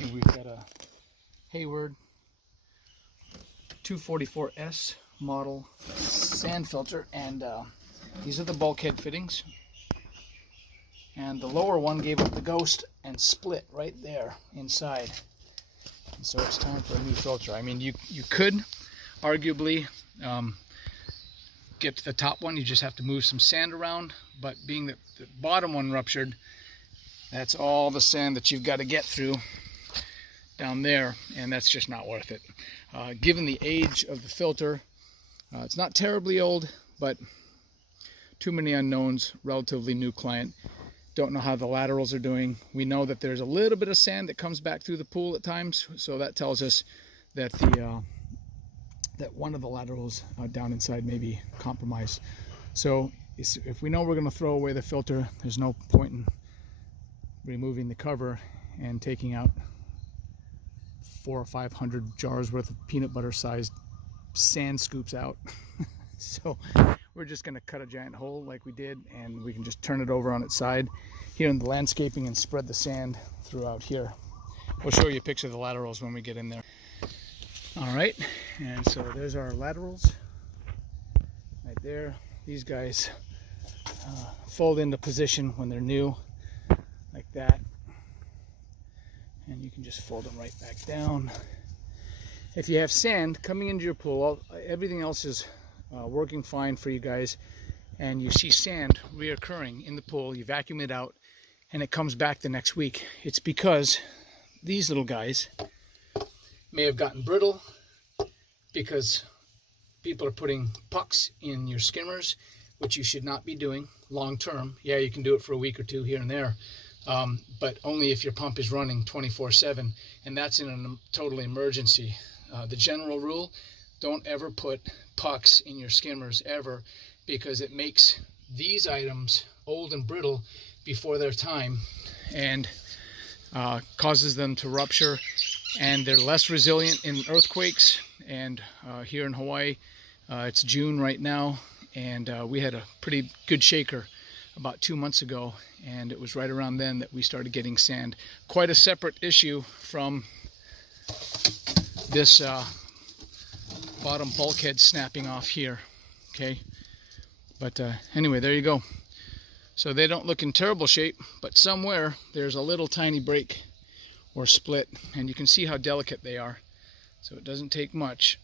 Okay, we've got a Hayward 244S model sand filter, and these are the bulkhead fittings. And the lower one gave up the ghost and split right there inside. And so it's time for a new filter. I mean, you could arguably get to the top one. You just have to move some sand around. But being that the bottom one ruptured, that's all the sand that you've got to get through down there, and that's just not worth it. Given the age of the filter, it's not terribly old, but too many unknowns. Relatively new client. Don't know how the laterals are doing. We know that there's a little bit of sand that comes back through the pool at times, so that tells us that that one of the laterals down inside may be compromised. So if we know we're going to throw away the filter, there's no point in removing the cover and taking out 400 or 500 jars worth of peanut butter sized sand scoops out. So we're just going to cut a giant hole like we did, and we can just turn it over on its side here in the landscaping and spread the sand throughout here. We'll show you a picture of the laterals when we get in there. All right, and so there's our laterals right there. These guys fold into position when they're new like that, and you can just fold them right back down. If you have sand coming into your pool, everything else is working fine for you guys, and you see sand reoccurring in the pool, you vacuum it out and it comes back the next week, it's because these little guys may have gotten brittle because people are putting pucks in your skimmers, which you should not be doing long term. Yeah, you can do it for a week or two here and there, but only if your pump is running 24/7, and that's in a total emergency. The general rule: don't ever put pucks in your skimmers ever, because it makes these items old and brittle before their time and causes them to rupture, and they're less resilient in earthquakes. And here in Hawaii, it's June right now, and we had a pretty good shaker about 2 months ago, and it was right around then that we started getting sand. Quite a separate issue from this bottom bulkhead snapping off here. Okay, but anyway, there you go. So they don't look in terrible shape, but somewhere there's a little tiny break or split, and you can see how delicate they are. So it doesn't take much